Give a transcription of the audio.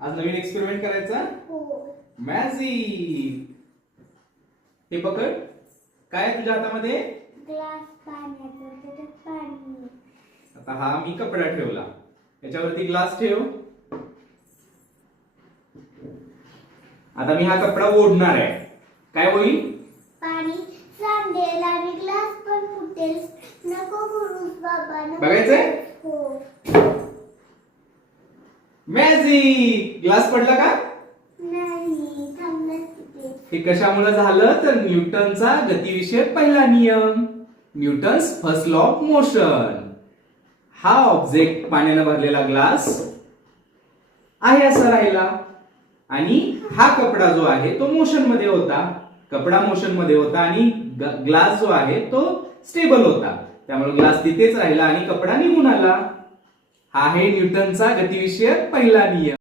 आज नवीन एक्सपेरिमेंट करायचा. हो. मॅजिक. हे पकड. काय आहे तुझ्या हातामध्ये? ग्लास पाण्याचा, त्याच्यात पाणी. आता हा मी कपडा ठेवला, याच्यावरती ग्लास ठेव. आता मी हा कपडा ओढणार आहे. काय होईल? पाणी सांडेल आणि ग्लास पण फुटेल. नको करूस बाबा, नको. बघायचंय? हो. मॅजिक. ग्लास पडला का? नाही, थांबलं तिथे. हे कशामुळे झालं तर न्यूटनचा गतिविषयक पहिला नियम, Newton's first law of motion. हा ऑब्जेक्ट पाण्याने भरलेला ग्लास आहे असा राहिला आणि हा कपडा जो आहे तो मोशन मध्ये होता. कपडा मोशन मध्ये होता आणि ग्लास जो आहे तो स्टेबल होता. त्यामुळे ग्लास तिथेच राहिला आणि कपडा निघून आला. हा आहे न्यूटनचा गतिविषयक पहिला नियम.